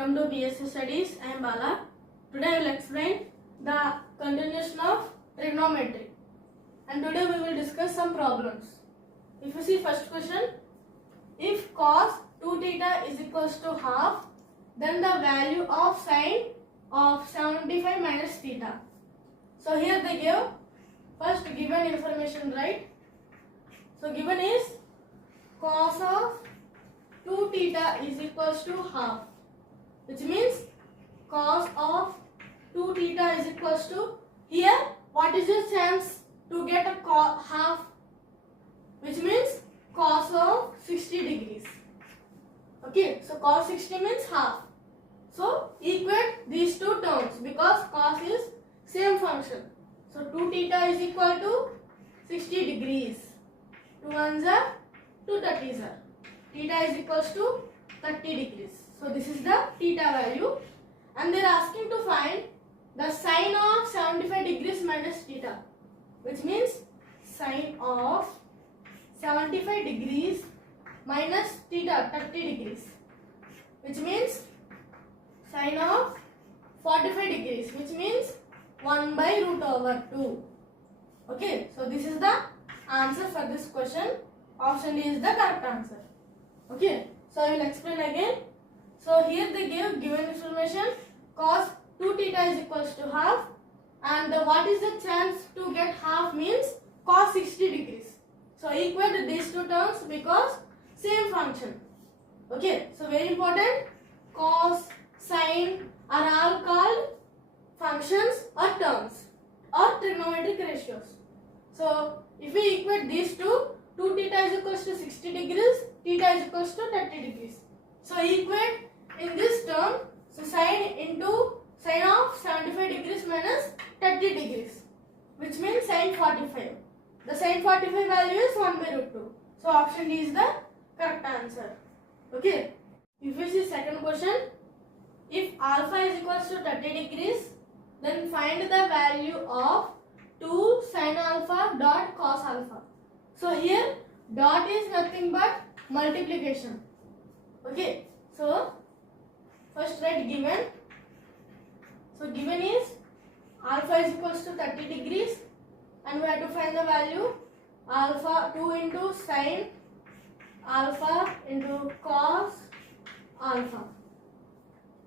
welcome to BSc Studies. I am Bala. Today I will explain the continuation of trigonometry, and today we will discuss some problems. If you see first question, if cos 2 theta is equals to half, then the value of sine of 75 minus theta. So here they give first given information, right? So given is cos of 2 theta is equals to half, which means cos of 2 theta is equals to, here what is the chance to get a half, which means cos of 60 degrees. Okay, so cos 60 means half. So equate these two terms because cos is same function. So 2 theta is equal to 60 degrees. 2 ones are 2 30s are. Theta is equals to 30 degrees. So this is the theta value, and they are asking to find the sine of 75 degrees minus theta, which means sine of 75 degrees minus theta 30 degrees, which means sine of 45 degrees, which means 1 by root over 2. Okay, so this is the answer for this question. Option D is the correct answer. Okay, so I will explain again. So here they give given information cos 2 theta is equals to half, and what is the chance to get half means cos 60 degrees. So equate these two terms because same function. Okay, so very important, cos, sine are all called functions or terms or trigonometric ratios. So if we equate these two, 2 theta is equals to 60 degrees, theta is equals to 30 degrees. So equate in this term, so sine into sine of 75 degrees minus 30 degrees, which means sine 45. The sine 45 value is 1 by root 2. So option D is the correct answer. Okay. If we see second question, if alpha is equals to 30 degrees, then find the value of 2 sin alpha dot cos alpha. So here dot is nothing but multiplication. Okay, so first write given. So given is alpha is equals to 30 degrees, and we have to find the value alpha 2 into sin alpha into cos alpha.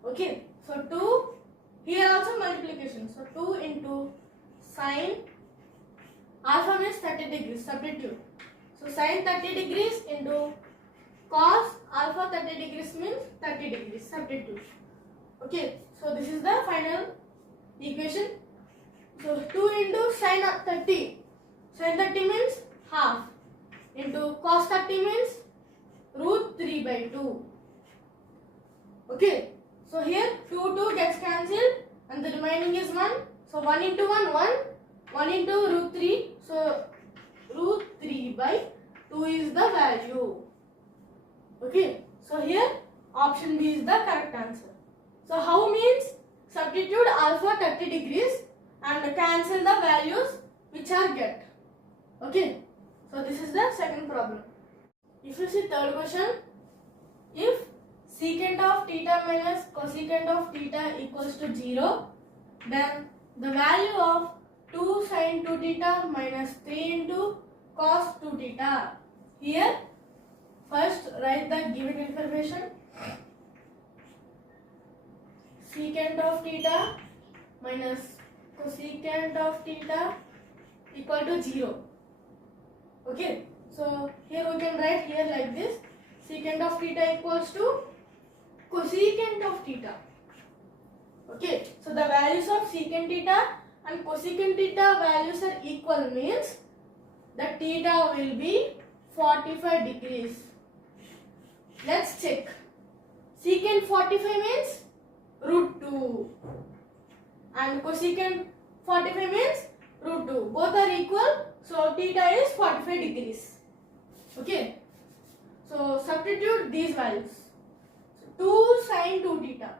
Okay, so 2, here also multiplication. So 2 into sin alpha means 30 degrees, substitute. So sin 30 degrees into cos alpha 30 degrees means 30 degrees, substitute. Okay, so this is the final equation. So 2 into sin 30. Sin 30 means half into cos 30 means root 3 by 2. Okay, so here 2 gets cancelled and the remaining is 1. So 1 into 1, 1. 1 into root 3. So root 3 by 2 is the value. Okay, so here option B is the correct answer. So how means substitute alpha 30 degrees and cancel the values which are get. Okay, so this is the second problem. If you see third question, if secant of theta minus cosecant of theta equals to 0, then the value of 2 sin 2 theta minus 3 into cos 2 theta. Here first write the given information. Secant of theta minus cosecant of theta equal to 0. Okay, so here we can write here like this. Secant of theta equals to cosecant of theta. Okay, so the values of secant theta and cosecant theta values are equal means the theta will be 45 degrees. Let's check. Secant 45 means root 2 and cosecant 45 means root 2. Both are equal, so theta is 45 degrees. Okay, so substitute these values. So 2 sin 2 theta.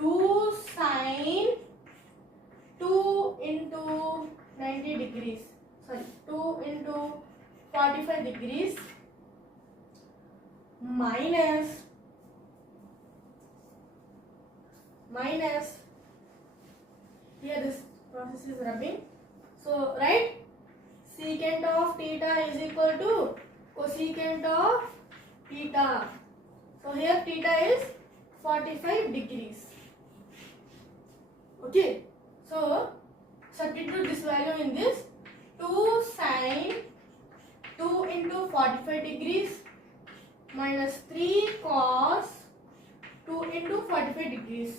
2 sin 2 into 90 degrees. Sorry, 2 into 45 degrees minus minus, here this process is rubbing, so write secant of theta is equal to cosecant of theta. So here theta is 45 degrees. Okay, so substitute this value in this. 2 sine 2 into 45 degrees minus 3 cos 2 into 45 degrees.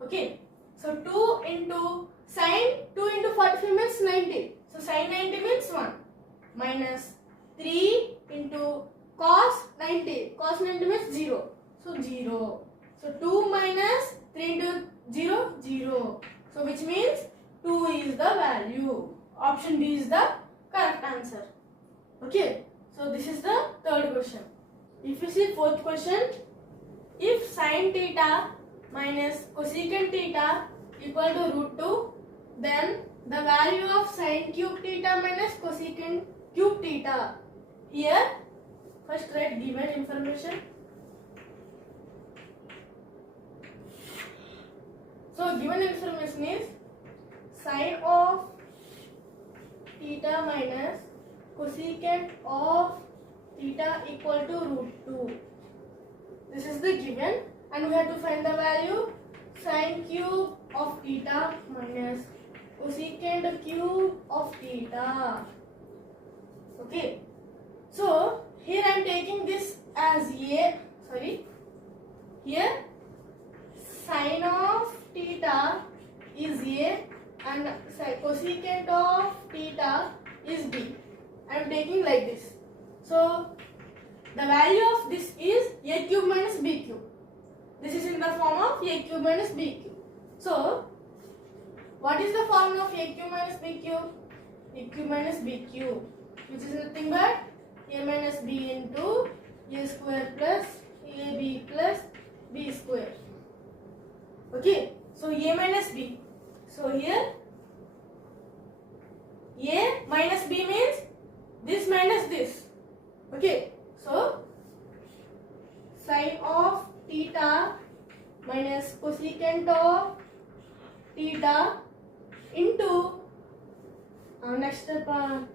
Okay, so 2 into sine 2 into 45 means 90. So sine 90 means 1 minus 3 into cos 90. Cos 90 means 0. So 0. So 2 minus 3 into 0, 0. So which means 2 is the value. Option D is the correct answer. Okay. So this is the third question. If you see fourth question, if sin theta minus cosecant theta equal to root 2, then the value of sin cube theta minus cosecant cube theta. Here, first write given information. So given information is sin of theta minus cosecant of theta equal to root 2. This is the given, and we have to find the value sin cube of theta minus cosecant cube of theta. Okay, so here I am taking this as a, here sin of theta is a and cosecant of theta is b. I am taking like this. So the value of this is a cube minus b cube. This is in the form of a cube minus b cube. So what is the formula of a cube minus b cube? A cube minus b cube, which is nothing but a minus b into a square plus ab plus b square. Okay, so a minus b. So here a minus b means this minus this. Okay, so sin of theta minus cosecant of theta into next step down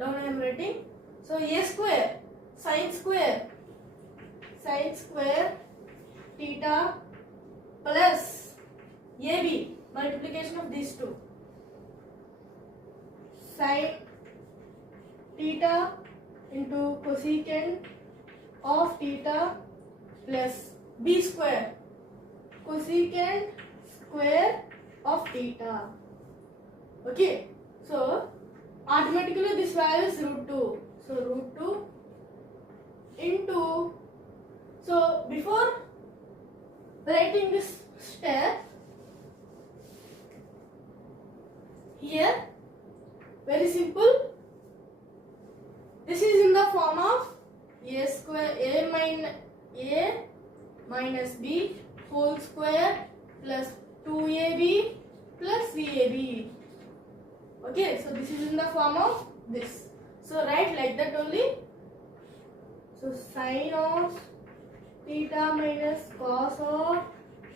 I am writing. So a square sin square theta plus ab, multiplication of these two, sin theta into cosecant of theta plus b square, cosecant square of theta. Okay, so automatically this value is root 2. So root 2 into, so before writing this step, here very simple, this is in the form of a square a minus b whole square plus 2ab plus cab. Okay, so this is in the form of this. So write like that only. So sin of theta minus cos of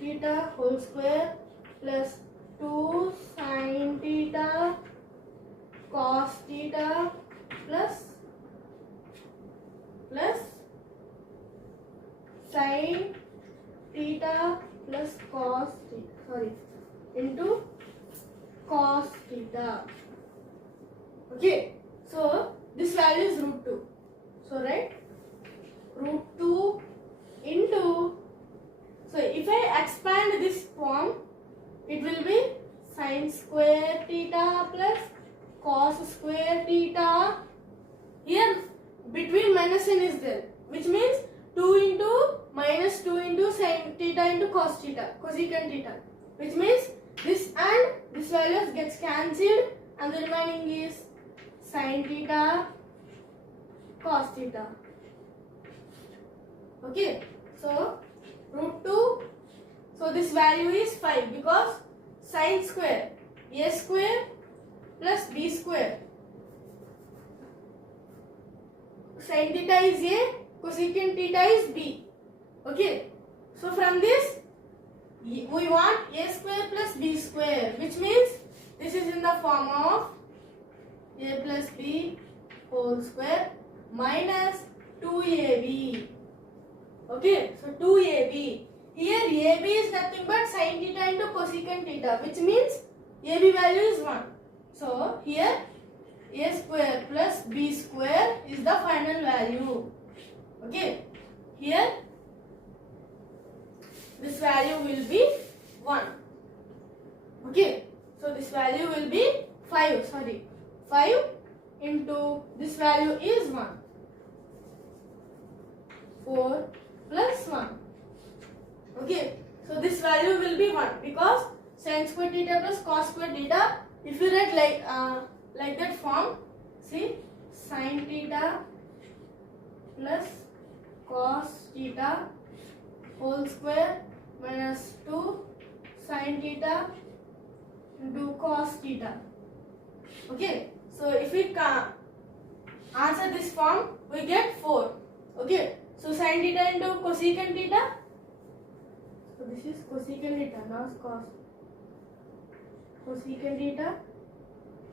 theta whole square plus 2 sin theta cos theta plus sin theta plus cos theta, into cos theta. Okay, so this value is root 2. So write root 2 into, so if I expand this form, it will be sin square theta plus cos square theta. Here between minus n is there, which means 2 into minus 2 into sin theta into cos theta, cosecant theta, which means this and this value gets cancelled and the remaining is sin theta cos theta. Okay, so root 2, so this value is 5 because sin square a square plus b square, sin theta is a, cosecant theta is b. Okay, so from this we want a square plus b square, which means this is in the form of a plus b whole square minus 2ab. Okay, so 2ab. Here ab is nothing but sin theta into cosecant theta, which means ab value is 1. So here a square plus b square is the final value. Okay, here this value will be 1. Okay, so this value will be 5. 5 into this value is 1. 4 plus 1. Okay, so this value will be 1 because sin square theta plus cos square theta, if you write like that form, see, sin theta plus cos theta whole square minus 2 sin theta into cos theta. Okay, so if we answer this form, we get 4. Okay, so sin theta into cosecant theta. So this is cosecant theta, now cos. Cosecant theta,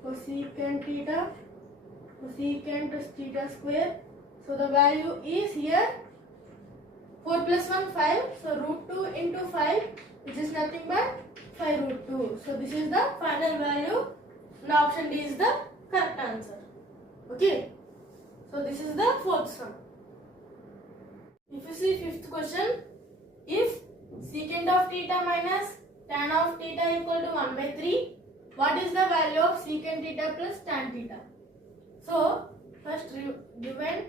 cosecant theta, cosecant is theta square. So the value is here 4 plus 1 5. So root 2 into 5, which is nothing but 5 root 2. So this is the final value. Now option D is the correct answer. Okay. So this is the fourth sum. If you see fifth question, if secant of theta minus tan of theta equal to 1 by 3, what is the value of secant theta plus tan theta? So first given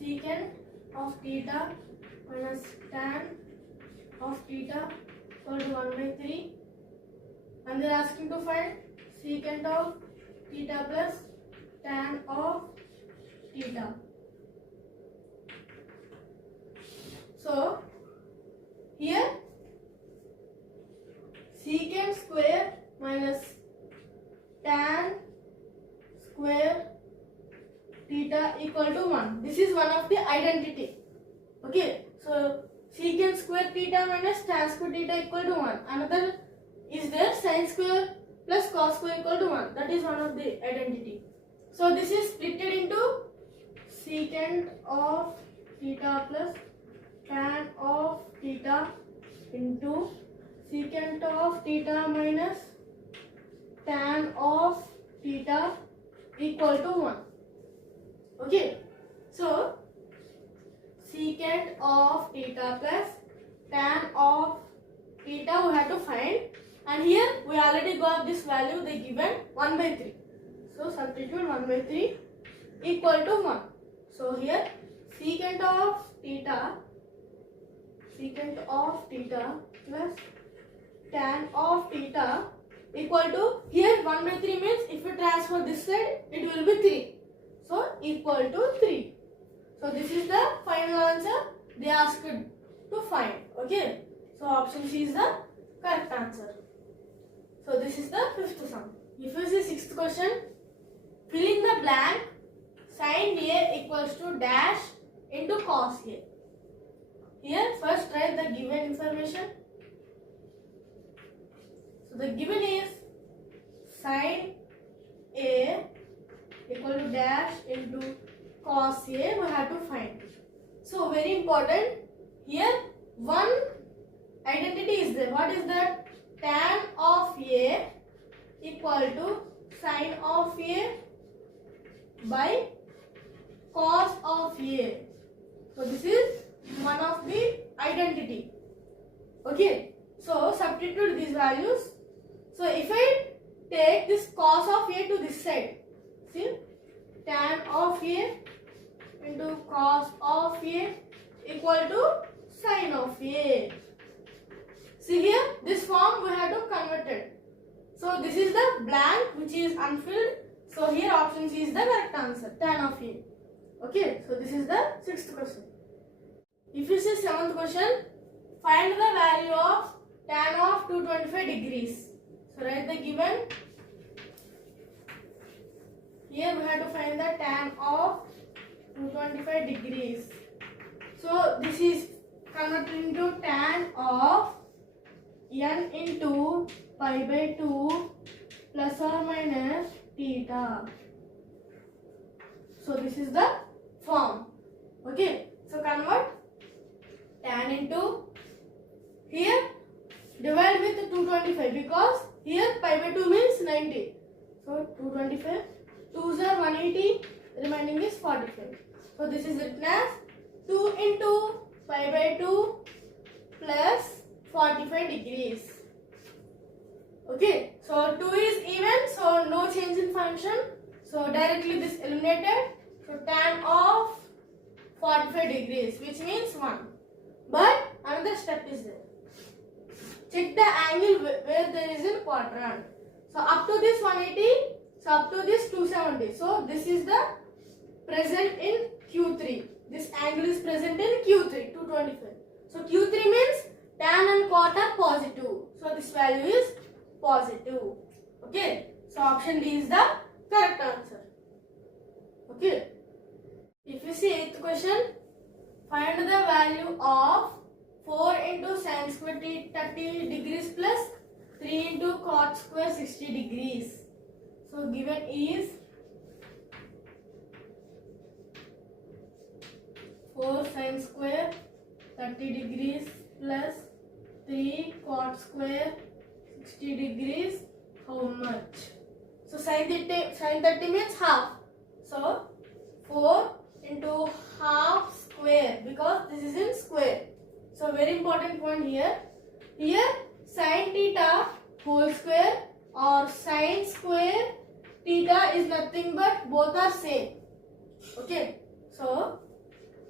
secant of theta minus tan of theta equal to 1 by 3, and they are asking to find secant of theta plus tan of theta. So here secant square minus tan square theta equal to 1. This is one of the identity. Okay, so secant square theta minus tan square theta equal to 1. Another is there, sin square plus cos square equal to 1. That is one of the identity. So this is split into secant of theta plus tan of theta into secant of theta minus tan of theta equal to 1. Okay, so secant of theta plus tan of theta we have to find, and here we already got this value, they given 1 by 3. So substitute 1 by 3 equal to 1. So here secant of theta plus tan of theta equal to, here 1 by 3 means if you transfer this side it will be 3. So equal to 3. So this is the final answer they asked to find. Okay. So option C is the correct answer. So this is the fifth sum. If you see sixth question, fill in the blank sin A equals to dash into cos A. Here first write the given information. So the given is sin A equal to dash into cos A, we have to find. So very important, here one identity is there. What is that? Tan of A equal to sin of A by cos of A. So this is one of the identity. Okay, so substitute these values. So if I take this cos of A to this side, see, tan of A into cos of A equal to sin of A. See here, this form we have to convert it. So this is the blank which is unfilled. So here option C is the correct answer, tan of A. Okay, so this is the sixth question. If you see seventh question, find the value of tan of 225 degrees. So write the given. Here we have to find the tan of 225 degrees. So this is convert it into tan of n into pi by 2 plus or minus theta. So this is the form. Okay, so convert tan into, here divide with 225 because here pi by 2 means 90. So 225, 2s are 180, remaining is 45. So this is written as 2 into pi by 2 plus 45 degrees. Okay, so 2 is even, so no change in function. So directly this eliminated. So tan of 45 degrees, which means 1. But another step is there. Check the angle where there is a quadrant. So up to this 180, so up to this 270. So this is the present in Q3. This angle is present in Q3, 225. So Q3 means tan and cot are positive. So this value is positive. Okay. So option D is the correct answer. Okay. If you see 8th question, find the value of 4 into sin square 30 degrees plus 3 into cot square 60 degrees. So given is 4 sin square 30 degrees plus 3 cot square 60 degrees. How much? So sin 30 means half. So 4 into half square, because this is in square. So very important point here. Here sin theta whole square or sin square theta is nothing but both are same. Okay. So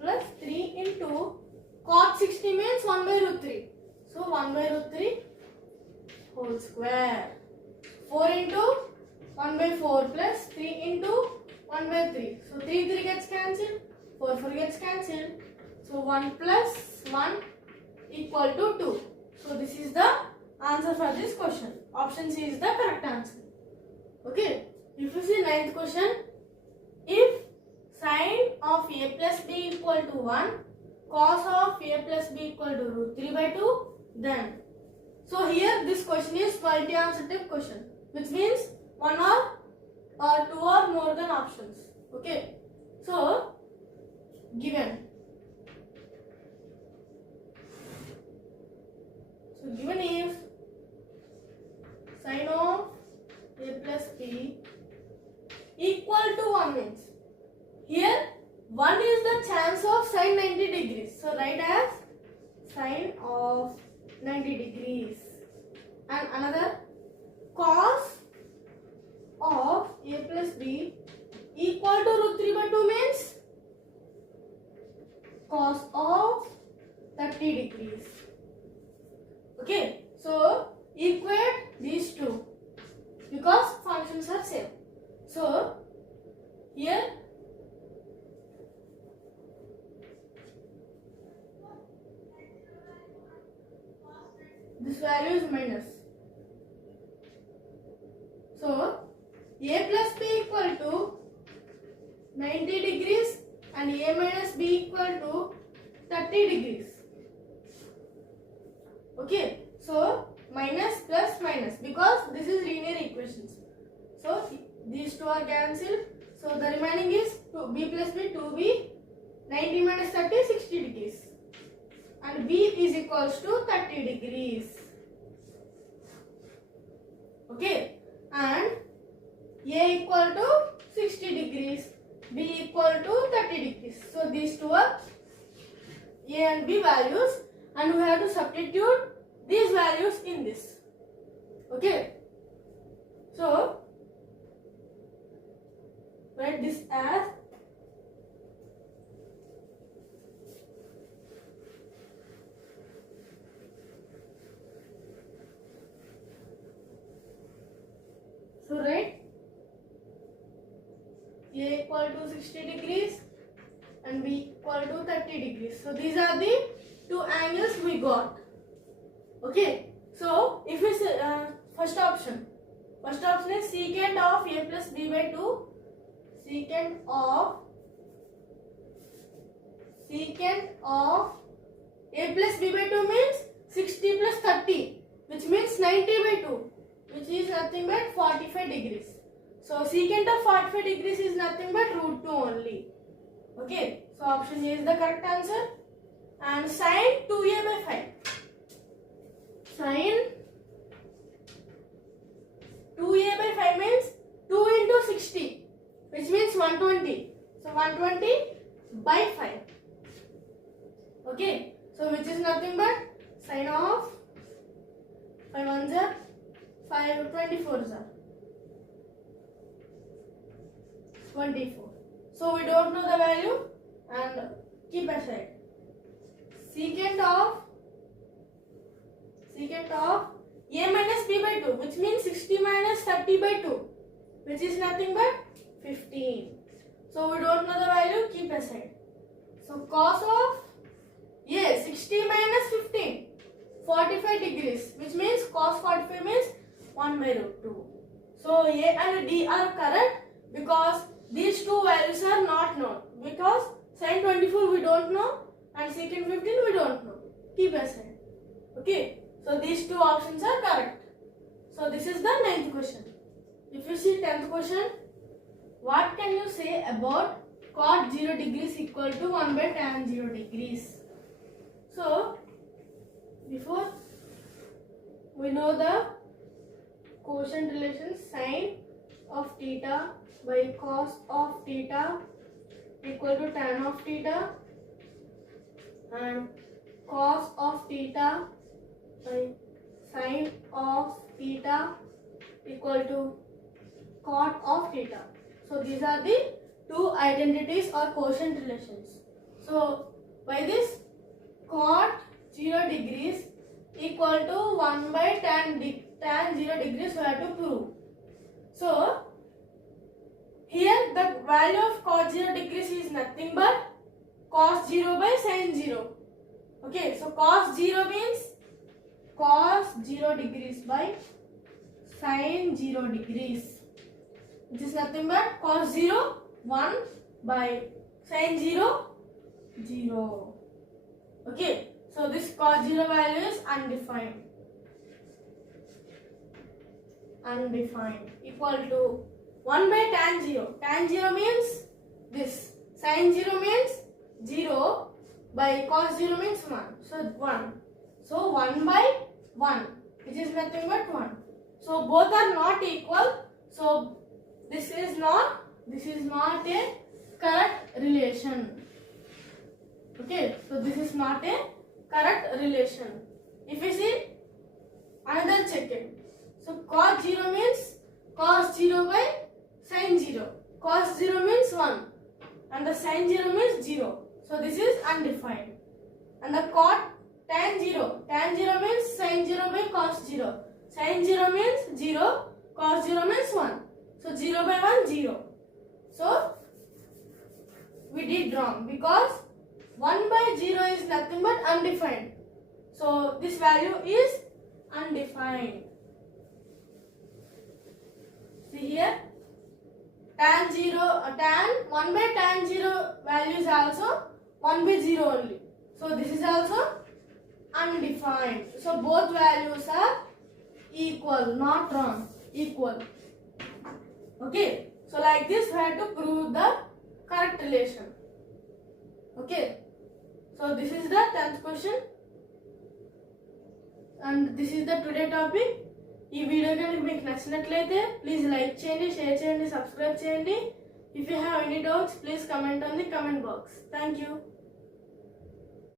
plus 3 into cot 60 means 1 by root 3. So 1 by root 3 whole square. 4 into 1 by 4 plus 3 into 1 by 3. So 3 gets cancelled. 4 gets cancelled. So 1 plus 1 equal to 2. So this is the answer for this question. Option C is the correct answer. Okay. If you see 9th question, if sine of a plus b equal to 1, cos of a plus b equal to root 3 by 2, then. So here this question is multi answer type question, which means 1 or 2 or more than options. Okay. So given. So given is sine of a plus b equal to 1 means, here 1 is the chance of sine 90 degrees. So write as sine of 90 degrees. And another cos of a plus b equal to root 3 by 2 means cos of 30 degrees. Okay, so equate these two because functions are same. So here this value is minus. So a plus b equal to 90 degrees and a minus b equal to 30 degrees. Okay, so minus plus minus because this is linear equations. So these two are cancelled. So the remaining is b plus b, 2b, 90 minus 30, 60 degrees. And b is equals to 30 degrees. Okay, and a equal to 60 degrees, b equal to 30 degrees. So these two are a and b values, and we have to substitute these values in this. Okay, so write this as write a equal to 60 degrees and b equal to 30 degrees. So these are the two angles we got. Okay, so if we say first option is secant of a plus b by 2, secant of a A plus B by 2 means 60 plus 30, which means 90 by 2, which is nothing but 45 degrees. So secant of 45 degrees is nothing but root 2 only. Okay, so option A is the correct answer. And sin 2a by 5. Sin 2a by 5 means 2 into 60, which means 120. So 120 by 5. Okay, so which is nothing but sin of 5 ones are 5 24s are 24. So we don't know the value and keep aside. Secant of a minus b by 2, which means 60 minus 30 by 2, which is nothing but 15. So we don't know the value, keep aside. So cos of a 60 minus 15, 45 degrees, which means cos 45 means 1 by root 2. So A and D are correct because these two values are not known. Because sin 24 we don't know and secant 15 we don't know. Keep aside. Okay. So these two options are correct. So this is the 9th question. If you see 10th question, what can you say about cot 0 degrees equal to 1 by tan 0 degrees? So before we know the quotient relation, sin of theta by cos of theta equal to tan of theta, and cos of theta by sin of theta equal to cot of theta. So these are the two identities or quotient relations. So by this, cot 0 degrees equal to 1 by tan 0 degrees we have to prove. So here the value of cot 0 degrees is nothing but cos 0 by sin 0. Okay, so cos 0 means cos 0 degrees by sin 0 degrees, which is nothing but cos 0 1 by sin 0 0. Okay, so this cos 0 value is undefined. Equal to 1 by tan 0. Tan 0 means this. Sin 0 means 0 by cos 0 means 1. So 1. So 1 by 1, which is nothing but 1. So both are not equal. So this is not a correct relation. Okay, so this is not a correct relation. If you see another check it. So cos 0 means cos 0 by sin 0. Cos 0 means 1 and the sin 0 means 0. So this is undefined. And the cot tan 0. Tan 0 means sin 0 by cos 0. Sin 0 means 0. Cos 0 means 1. So 0 by 1 0. So we did wrong because 1 by 0 is nothing but undefined. So this value is undefined. See here, tan 1 by tan 0 value is also 1 by 0 only. So this is also undefined. So both values are equal, not wrong, equal. Okay, so like this we have to prove the correct relation. Okay, so this is the 10th question and this is the today topic. ఈ video కనుక మీకు నచ్చినట్లయితే please like చేయండి, share చేయండి, subscribe చేయండి. If you have any doubts please comment on the comment box. Thank you.